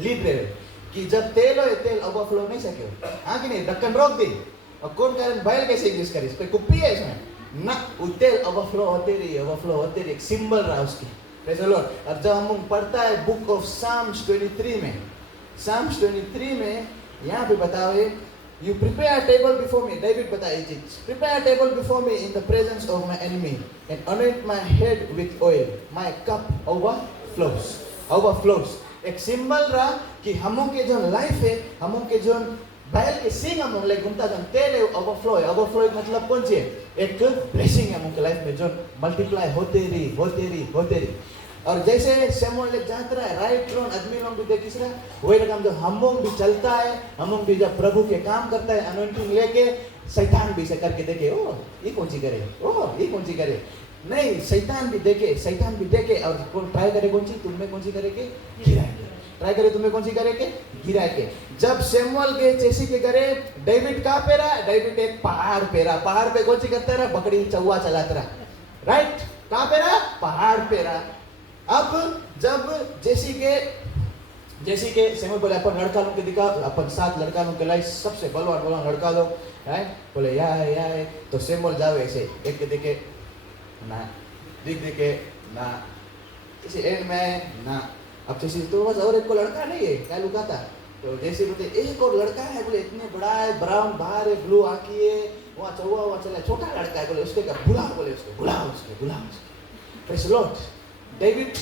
लीड रहे, कि जब तेल हो तेल ओवरफ्लो नहीं सके, हाँ कि नहीं, ढक्कन रोक दी। और कौन कारण बैल कैसे यूज करी, कोई कुप्पी है इसमें ना, वो तेल ओवरफ्लो होते रही, ओवरफ्लो होते रही, एक सिंबल रहा उसकी, प्रेज़ द लॉर्ड। और जब हम पढ़ता है बुक ऑफ साम्स 23 में, साम्स 23 में यहाँ पे बताओ, You prepare a table before me, David बताए चीज, prepare a table before me in the presence of my enemy and anoint my head with oil, my cup overflows, overflows। एक symbol रहा कि हमों के जो लाइफ है, हमों के जो बैल के सींग हम ले घूमता जो तेल है, ओवरफ्लो है, ओवरफ्लो मतलब कौन सी है, एक ब्लेसिंग है हमों के लाइफ में जो मल्टीप्लाई होते रही, होते रही, होते रही। और जैसे शमूएल एक जात रहा है राइट लोग आदमी लोग भी देखिस रहा वही रकम जो हम लोग भी चलता है हम लोग भी जब प्रभु के काम करता है अनॉइंटिंग लेके शैतान भी से करके देखे ओ ये कौन सी करे ओ ये कौन सी करे नहीं शैतान भी देखे और ट्राई करे कौन सी तुम्हें कौन सी करेगे गिराएंगे ट्राई करे तुम्हें कौन सी करेगे गिराएंगे जब शमूएल के चेसी के घरे डेविड कहाँ पे रहा डेविड एक पहाड़ पे रहा पहाड़ पे कौन सी करता रहा बकरी चौवा चलाता रहा राइट कहाँ पे रहा पहाड़ पे रहा अब जब जैसी के शमूएल बोले अपन लड़का लोग के दिखा अपन 7 लड़का लोग के लाई सबसे बलवान लड़का लोग है बोले या तो शमूएल जाओ ऐसे एक के देखे ना देखे ना किसी एंड में ना अब जैसे तो बस और एक को लड़का नहीं है क्या लुका था तो जैसे बोलते एक और लड़का है बोले इतने बड़ा है ब्राउन बाहर है ब्लू आँखी है वहाँ चौवा हुआ चला छोटा लड़का है बोले उसके क्या बुलाओ उसके praise the Lord David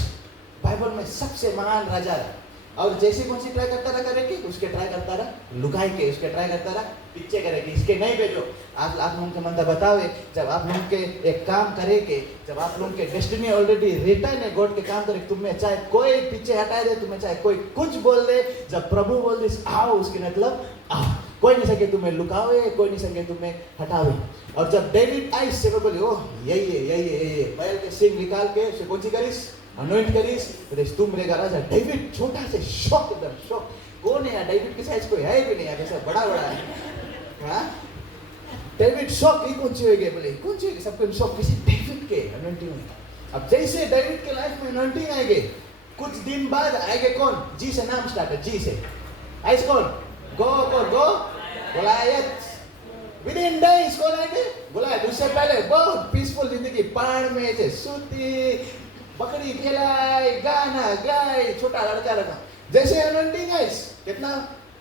Bible में सबसे महान राजा है और जैसे कौन सी ट्राई करता रहा करेगी उसके ट्राई करता रहा लुकाई के उसके ट्राई करता रहा पीछे करेगी इसके नहीं भेजो आप लोगों के मन बतावे जब आप लोगों के एक काम करेंगे जब आप लोगों के डेस्टिनी ऑलरेडी रिटर्न है गॉड के काम करे तुम्हें चाहे कोई पीछे हटा दे तुम्हें चाहे कोई कुछ बोल दे जब प्रभु बोल दे आओ उसके मतलब आओ कोई नहीं सके तुम्हें लुकावे कोई नहीं सके तुम्हें हटावे और जब डेविड आई से बोले ओह यही बैल के सिंग निकाल के उसे कौन सी करीस अनॉइंट करीस तो तुम रहेगा राजा डेविड छोटा से शौक एकदम शौक कौन है डेविड के साइज कोई है भी नहीं ऐसा बड़ा है हाँ डेविड शौक ही कौन सी होगी बोले कौन सी सबको शौक किसी डेविड के अनॉइंटिंग में अब जैसे डेविड के लाइफ में अनॉइंटिंग आएंगे कुछ दिन बाद आएंगे कौन जी से नाम स्टार्ट है जी से आइस कौन गो गोलायत विद इन डेज कौन आएंगे गोलायत उससे पहले बहुत पीसफुल जिंदगी पहाड़ में से सूती बकरी खिलाई गाना गाय छोटा लड़का रखा जैसे अनॉइंटिंग आइस कितना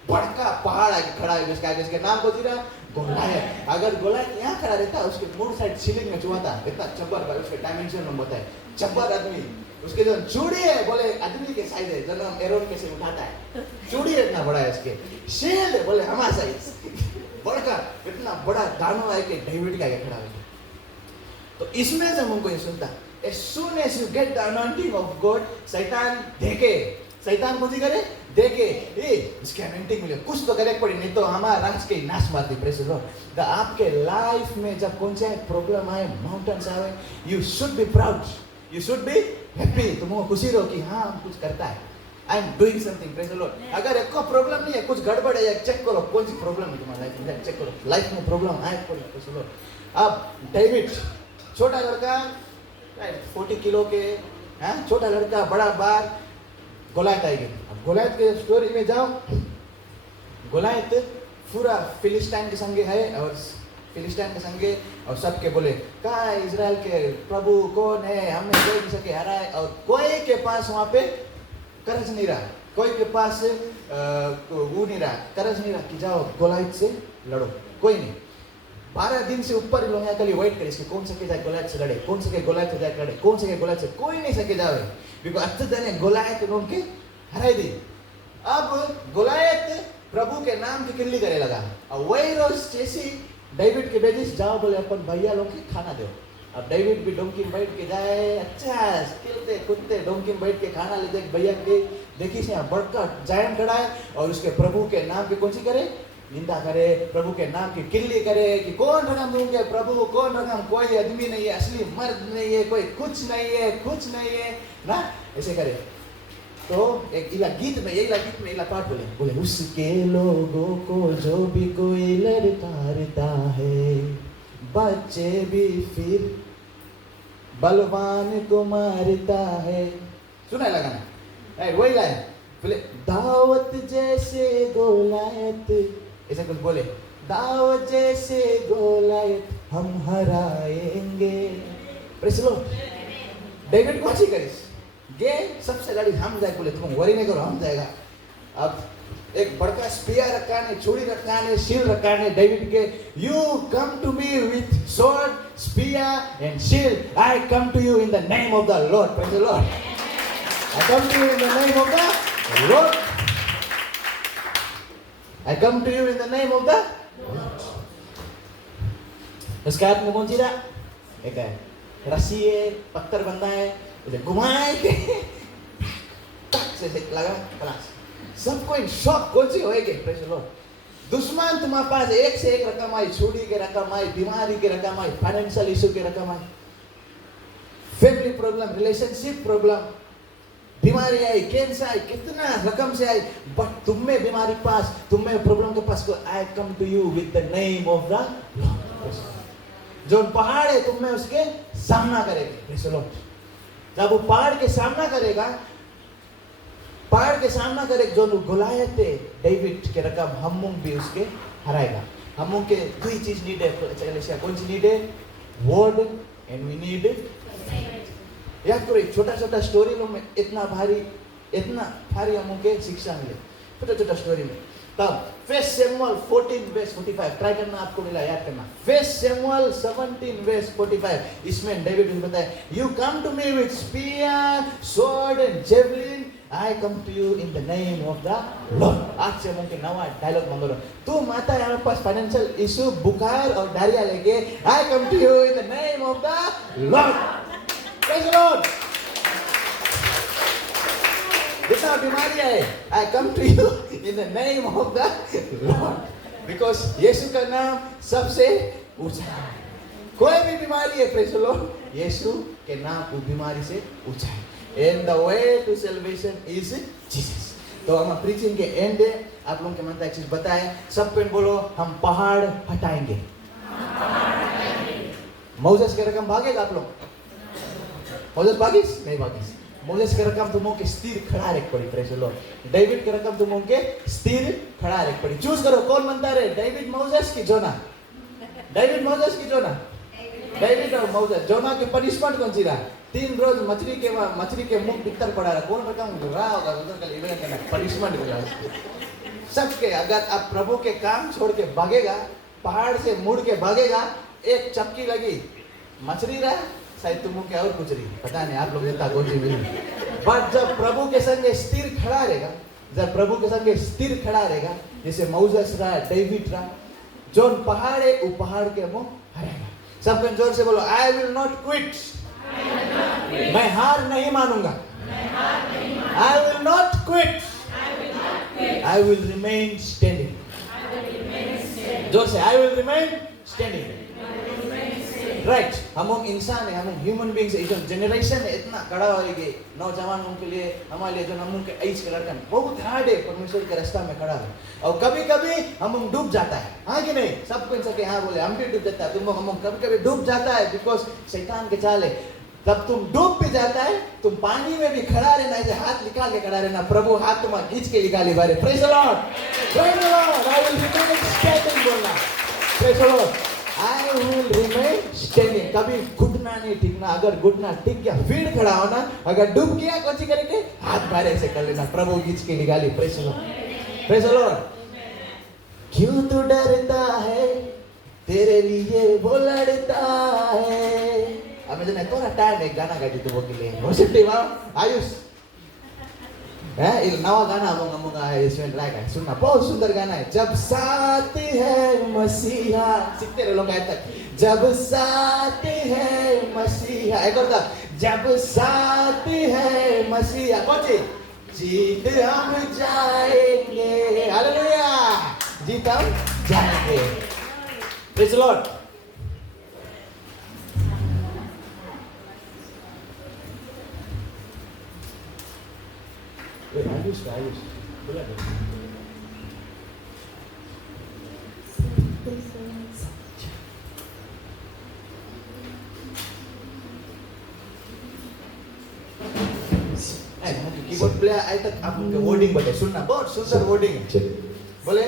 बड़का पहाड़ आगे खड़ा है जिसके नाम को जीरा गोलायत अगर गोलायत यहाँ खड़ा रहता उसके मूड साइड सीलिंग में चुहाता इतना चब्बर भाई उसके डायमेंशन में बताए चब्बर आदमी उसके जो चूड़ी है बोले आदमी के साइज है जन्म एरोन कैसे उठाता है चूड़ी इतना बड़ा है इसके शील्ड है बोले हमारा साइज बड़का इतना बड़ा दानव है कि डेविड का खड़ा है तो इसमें जब हमको ये सुनता as soon as you get the anointing of God शैतान कुछ करे देखे इसके अनॉइंटिंग मिले कुछ तो करे पड़ी नहीं तो हमारा राज के नाश मारती प्रेस लॉर्ड आपके लाइफ में जब कौन सा प्रॉब्लम आए माउंटेन्स आए you should be proud you should be happy तुमको खुशी रहो कि हाँ हम कुछ करता है I am doing something praise the Lord अगर एक को प्रॉब्लम नहीं है कुछ गड़बड़ है चेक करो कौन सी प्रॉब्लम है तुम्हारी लाइफ में चेक करो लाइफ में प्रॉब्लम आए प्रेज द लॉर्ड अब डेविड छोटा लड़का 40 किलो के हाँ छोटा लड़का बड़ा बार गोलायत आएगी अब गोलायत के स्टोरी में जाओ गोलायत पूरा फिलिस्टाइन के संगे है और फिलिस्टाइन के संगे और सबके बोले कहा इजराइल के प्रभु कौन है हमने कोई नहीं सके हरा है और कोई के पास वहाँ पे कर्ज नहीं रहा कोई के पास वो नहीं रहा कर्ज नहीं रहा कि जाओ गोलायत से लड़ो कोई नहीं 12 दिन से ऊपर लोग यहाँ कल वेट करे इसके कौन सके जाए गोलायत से लड़े कौन सके गोलायत से जाए लड़े कौन सके गोलायत से कोई नहीं सके जावे बिकॉज अच्छे दिन गोलायत लोग के हराई दी अब गोलायत प्रभु के नाम की किल्ली करे लगा और वही रोज जैसी डेविड के बेजिस जाओ बोले अपन भैया लोग के खाना दो अब डेविड भी डोंकी में बैठ के जाए अच्छा खेलते कूदते डोंकी में बैठ के खाना लेते भैया के देखी से बड़का जायंट खड़ा है और उसके प्रभु के नाम की कौन सी करे निंदा करे प्रभु के नाम की किल्ली करे कि कौन रकम दूंगे प्रभु कौन रकम कोई आदमी नहीं है असली मर्द नहीं है कोई कुछ नहीं है ना ऐसे करे तो एक इला गीत में इला पाठ बोले उसके लोगों को जो भी कोई लड़ता है बच्चे भी फिर बलवान को मारता है सुना लगाना वही लाइन बोले दावत जैसे गोलायत ऐसा कुछ बोले दावत जैसे गोलायत हम हराएंगे प्रेज़ द लॉर्ड डेविड कौन सी करिस गे सबसे लड़ी हम जाए बोले तुम वरी नहीं करो हम जाएगा अब एक बड़का स्पीयर रखा ने छुरी रखा ने शील्ड रखा ने डेविड के you come to me with sword spear and shield I come to you in the name of the Lord praise the Lord I come to you in the name of the Lord I come to you in the name of the Lord. उसके हाथ में कौन सी रहा एक है रस्सी है पत्थर बंधा है उसे घुमाए के टक से लगा क्लास। सबको इन शॉक कौन सी होएगी? Praise the Lord. दुश्मन तुम्हारे पास एक से एक रकम आई, छुरी के रकम आई, बीमारी के रकम आई, फाइनेंशियल इशू के रकम आई, फैमिली प्रॉब्लम, रिलेशनशिप प्रॉब्लम, बीमारी आई, कैंसर आई, कितना रकम से आई, बट तुम में बीमारी पास, तुम में प्रॉब्लम के पास, I come to you with the name of the lord. जो पहाड़ है तुम में उसके सामना करेगी। Praise the lord. जब वो पहाड़ के सामना करेगा, पहाड़ के सामना करे, जो गोलायत है डेविड के रकम हम्मुंग भी उसके हराएगा। हम्मुंग के दो ही चीज नीड है, कौन सी नीड है? वर्ड एंड वी नीड याद करो, छोटा छोटा स्टोरी में इतना भारी हम्मुंग के शिक्षा मिले, छोटा छोटा स्टोरी में। तब फर्स्ट सैमुअल 14:45 ट्राई करना, आपको मिला याद करना। फर्स्ट सैमुअल 17:45 इसमें डेविड ने बताया, you come to me with spear, sword and javelin, I come to you in the name of the Lord। आज से मुझे नवा डायलॉग मांगो। तू माता यहाँ पास फाइनेंशियल इशू, बुखार और डायरिया लेके, I come to you in the name of the Lord। Praise the Lord। जितना बीमारी है, I come to you in the name of the Lord। Because यीशु का नाम सबसे ऊंचा है। कोई भी बीमारी है, प्रेज़ द लॉर्ड, यीशु के नाम उस बीमारी से ऊंचा है। And the way to salvation is Jesus। तो हम प्रीचिंग के एंड है, आप लोगों के मन में एक चीज बताएं, सब पे बोलो, हम पहाड़ हटाएंगे। मोसेस के रकम भागेगा आप लोग? मोसेस भागिस? नहीं भागिस। मोसेस के रकम तुम के स्थिर खड़ा रख पड़ी। Praise the Lord. डेविड के रकम तुम के स्थिर खड़ा रख पड़ी। चूज करो कौन बनता रहे, डेविड मोसेस की जोना? डेविड मोसेस की जोना? डेविड और मोसेस। जोना की पनिशमेंट कौन सी रहा? 3 रोज मछली के मुंह भीतर पड़ा रहा। कौन रकम रहा होगा उधर का इवेंट करना, पनिशमेंट मिला सबके। अगर आप प्रभु के काम छोड़ के भागेगा, पहाड़ से मुड़ के भागेगा, एक चपकी लगी, मछली रहा, शायद तुम के और कुछ रही, पता नहीं आप लोग नेता कौन सी मिली। बट जब प्रभु के संग स्थिर खड़ा रहेगा, जब प्रभु के संग स्थिर खड़ा रहेगा, जैसे मोसेस रहा, डेविड रहा, जो पहाड़ है वो पहाड़ के मुंह हरेगा। सब जोर से बोलो, आई विल नॉट क्विट। मैं हार नहीं मानूंगा। I will not quit। I will remain standing। जोर से, I will remain standing। Right. हम लोग इंसान है, हम लोग ह्यूमन बींग्स है। जनरेशन है इतना कड़ा होएगी नौजवानों के लिए, हमारे लिए जो हम लोग के एज के लड़का बहुत हार्ड है परमेश्वर के रास्ता में खड़ा है। और कभी कभी हम लोग डूब जाता है, हाँ कि नहीं? सबको सके हाँ बोले, हम भी डूब जाता है। हम लोग कभी कभी डूब जाता है, बिकॉज शैतान के चाल है। तब तुम डूब भी जाता है, तुम पानी में भी खड़ा रहना है, हाथ निकाल के खड़ा रहना। प्रभु हाथ तुम्हारा खींच के निकाली बारे। Praise the Lord. Praise the Lord. I will remain standing बोलना। Praise the Lord. I will remain standing. कभी घुटना नहीं टिकना। अगर घुटना टिक गया फिर खड़ा होना। अगर डूब गया कौन सी करेंगे? हाथ बाहर से कर लेना। प्रभु खींच के निकाली। Praise the Lord. Praise the Lord. क्यों तू डरता है, तेरे लिए वो लड़ता है। हमें जो थोड़ा टाइम एक गाना गाती थी वो के लिए वर्शिप आयुष है, एक नवा गाना हम इसमें ट्राई करें, सुनना, बहुत सुंदर गाना है। जब साथ है मसीहा, सीखते रहो लोग आए तक। जब साथ है मसीहा, एक और था, जब साथ है मसीहा, कौन सी? जीत हम जाएंगे। हालेलुया। जीत हम जाएंगे। Praise the Lord. आयुष बोला कीबोर्ड प्लेयर आए तक आप उनके वर्डिंग बताए, सुनना, बहुत सुंदर वर्डिंग है। बोले,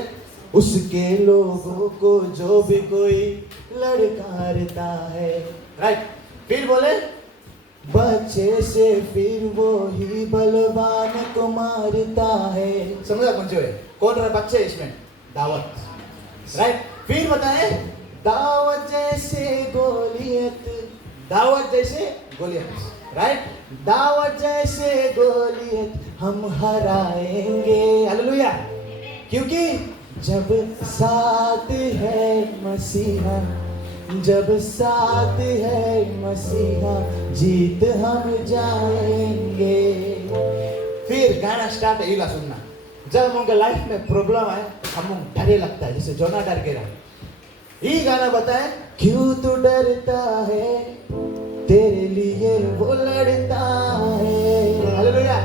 उसके लोगों को जो भी कोई लड़कारता है। राइट। फिर बोले, बच्चे से फिर वो ही बलवान को मारता है। समझा कौन से? कौन रहा बच्चे इसमें? दावत। राइट। फिर बताए, दावत जैसे गोलियत, दावत जैसे गोलियत। राइट। दावत जैसे गोलियत हम हराएंगे। हालेलुया। क्योंकि जब साथ है मसीहा, जब साथ है मसीहा जीत हम जाएंगे। फिर गाना स्टार्ट है, इला सुनना। जब हम उनके लाइफ में प्रॉब्लम है, हम डरे लगता है, जैसे जोना डर के रहा। ये गाना बताए, क्यों तू डरता है, तेरे लिए वो लड़ता है। हालेलुया।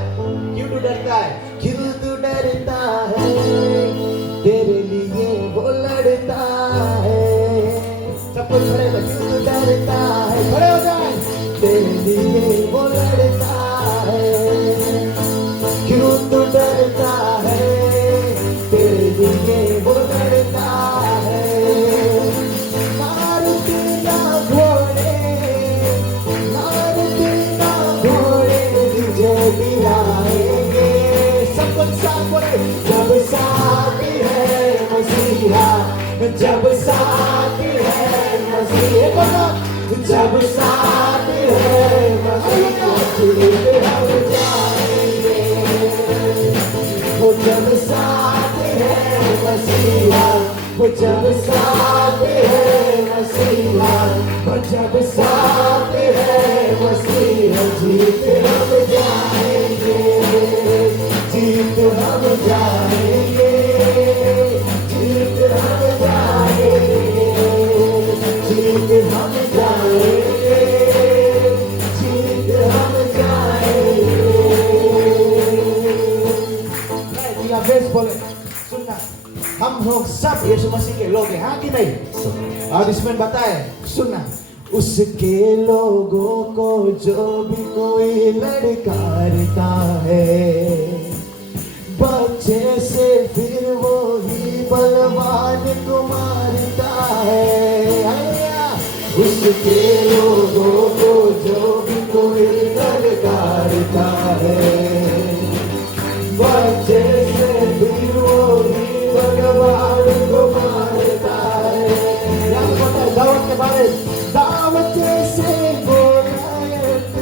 क्यों तू डरता है, क्यों तू डरता है, तेरे लिए वो लड़ता है। सब कुछ खड़े हो, क्यों तू डरता है, खड़े हो जाए, तेरे लिए वो लड़ता है। क्यों तू डरता है, तेरे लिए वो लड़ता है। मारुति ना घोड़े, मारुति ना घोड़े विजय दिलाएंगे। सब कुछ साथ बोले, जब साथ है मसीहा, जब साथ है मसीहा, जब साथ है मसीहा, जीत हम जाएंगे। वो जब साथ है मसीहा, वो जब साथ है मसीहा, वो जब साथ है मसीहा, जीत हम जाएंगे, जीत हम जाएंगे, जीत हम जाएंगे, जीत हम जाएंगे, जीत हम जाएंगे। बेस बोले, सुनना, हम लोग सब यीशु मसीह के लोग हैं, हाँ कि नहीं? और इसमें बताए, सुनना, उसके लोगों को जो भी कोई लड़कारता है, बच्चे से फिर वो ही बलवान को मारता है। हालेलुया। उसके लोगों को जो भी कोई लड़कारता है, बच्चे से फिर वो ही भगवान को मारता है। यहाँ पता है दावत के बारे, दावत से गोलायत,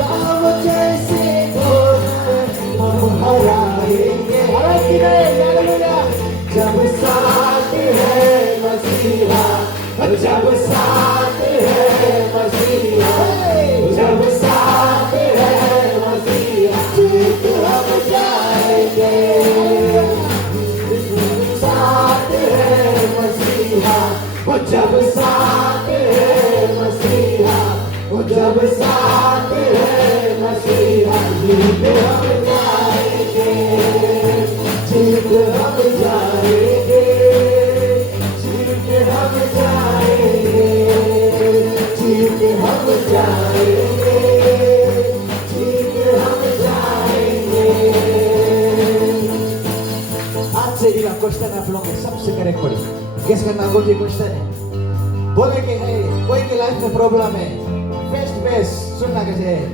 दावत से गोलायत हम हराएंगे। हालेलुया। जब साथ है मसीहा, जब साथ है मसीहा, जब साथ है मसीहा, जीत हम जाएंगे। साथ है मसीहा, वो जब साथ है मसीहा, वो जब साथ है मसीहा, जीत हम जाएंगे, जीत हम जाएंगे, जीत हम जाएंगे, जीत हम जाएंगे, जीत हम जाएंगे। आज से ये क्वेश्चन आप लोगों के सबसे करेक्ट पड़ी, गेस करना अंगूठी क्वेश्चन है। बोले कि है कोई के लाइफ में प्रॉब्लम है, फेस टू फेस सुनना कैसे है।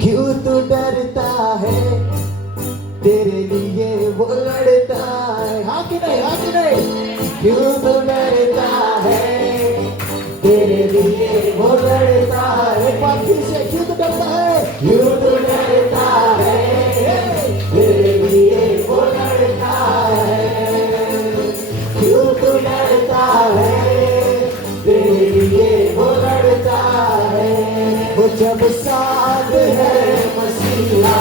क्यों तू डरता है, तेरे लिए वो लड़ता है। हाँ कि नहीं, हाँ कि नहीं? क्यों तू डरता है, तेरे लिए वो लड़ता है। एक बार फिर से, क्यों तू डरता है, क्यों तू डरता है, तेरे लिए वो लड़ता है। क्यों तू डरता है, तेरे लिए वो लड़ता है। वो जब साथ है मसीहा,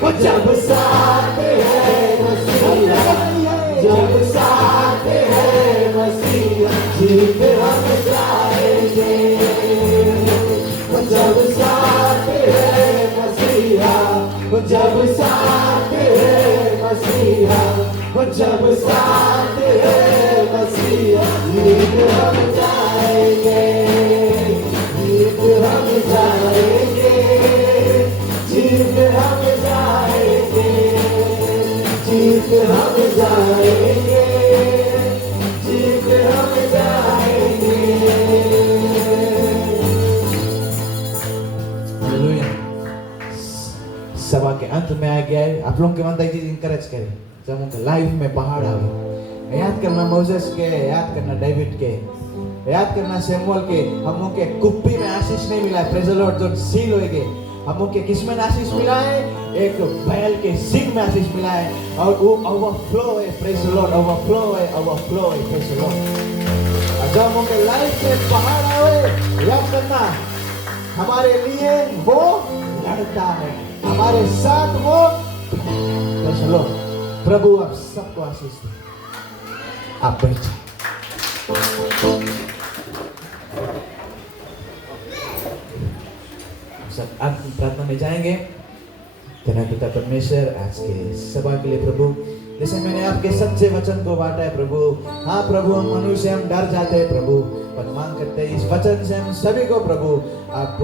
वो जब साथ है मसीहा, जब साथ है मसीहा, जीत हम जाएंगे। वो जब साथ है मसीहा, वो जब साथ है मसीहा, वो जब साथ है मसीहा, जीत हम जाएंगे, जीत हम जाएंगे, जीत हम जाएंगे, जीत हम जाएंगे, जीत हम जाएंगे। हालेलुया। सभा के अंत में आ गया है। आप लोग के मन चीज इंकरेज करें, जब उनके लाइफ में पहाड़ आवे, याद करना मोसेस के, याद करना डेविड के, याद करना सैमुअल के। हम लोग के कुप्पी में आशीष नहीं मिला है, प्रेज द लॉर्ड, जो सील हो गए। हम लोग के किस में आशीष मिला है, एक बैल के सिंग में आशीष मिला है और वो ओवरफ्लो है, प्रेज द लॉर्ड, ओवरफ्लो है, प्रेज द लॉर्ड। जब हम उनके लाइफ में पहाड़ आए, याद करना हमारे लिए वो लड़ता है, हमारे साथ वो, प्रेज द लॉर्ड। प्रभु आप सबको आशीष दे। आप बैठे। सब अंतिम प्रार्थना में जाएंगे। धन्यवाद पिता परमेश्वर आज के सभा के लिए प्रभु, जैसे मैंने आपके सच्चे वचन को बांटा है प्रभु। हाँ प्रभु, हम मनुष्य हम डर जाते हैं प्रभु, पर मांग करते हैं इस वचन से हम सभी को प्रभु आप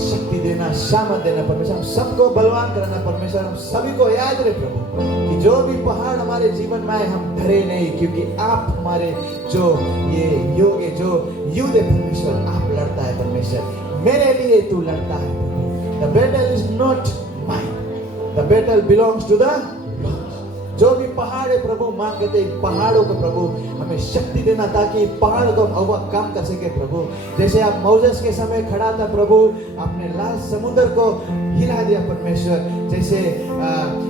शक्ति देना, सामर्थ देना परमेश्वर, हम सबको बलवान करना परमेश्वर। हम सभी को याद रहे प्रभु कि जो भी पहाड़ हमारे जीवन में आए हम डरे नहीं, क्योंकि आप हमारे जो ये योग है, जो युद्ध है परमेश्वर, आप लड़ता है परमेश्वर, मेरे लिए तू लड़ता है। The battle is not mine, the battle belongs to the Lord। जो भी पहाड़ है प्रभु, मांग करते पहाड़ों को प्रभु हमें शक्ति देना, ताकि पहाड़ को हम ओवरकम कर सके प्रभु। जैसे आप मोसेस के समय खड़ा था प्रभु, आपने लाल समुद्र को हिला दिया परमेश्वर, जैसे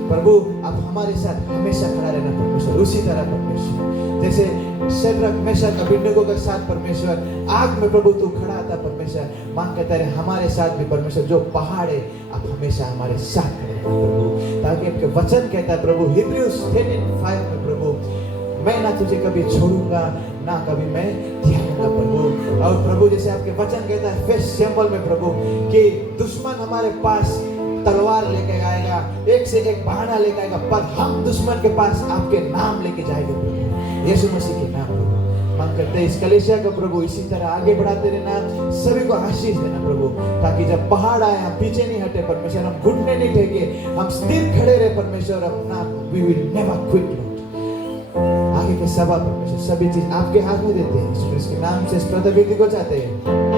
प्रभु आप हमारे साथ हमेशा खड़ा रहना परमेश्वर। उसी तरह परमेश्वर, जैसे शद्रक मेशक अबेदनगो के साथ परमेश्वर आग में प्रभु तू खड़ा था परमेश्वर, मांग करते रहे हमारे साथ भी परमेश्वर, जो पहाड़ है आप हमेशा हमारे साथ खड़े रहो प्रभु, ताकि आपके वचन कहता है प्रभु हिब्रूज 10:5 में प्रभु, मैं ना तुझे कभी छोड़ूंगा ना कभी मैं त्यागूंगा प्रभु। और प्रभु जैसे आपके वचन कहता है फेस सिंबल में प्रभु कि दुश्मन हमारे पास तलवार लेके आएगा, एक से एक बहाना लेके आएगा, पर हम दुश्मन के पास आपके नाम लेके जाएंगे प्रभु, यीशु मसीह के नाम प्रभु। मांग करते हैं इस कलीसिया को प्रभु इसी तरह आगे बढ़ाते रहना, सभी को आशीष देना प्रभु, ताकि जब पहाड़ आए हम पीछे नहीं हटे परमेश्वर, हम घुटने नहीं टेके, हम स्थिर खड़े रहे परमेश्वर, अपना we will never quit Lord. आगे के सभा परमेश्वर सभी चीज आपके हाथ में देते हैं, यीशु के नाम से इस प्रत्येक व्यक्ति को चाहते हैं।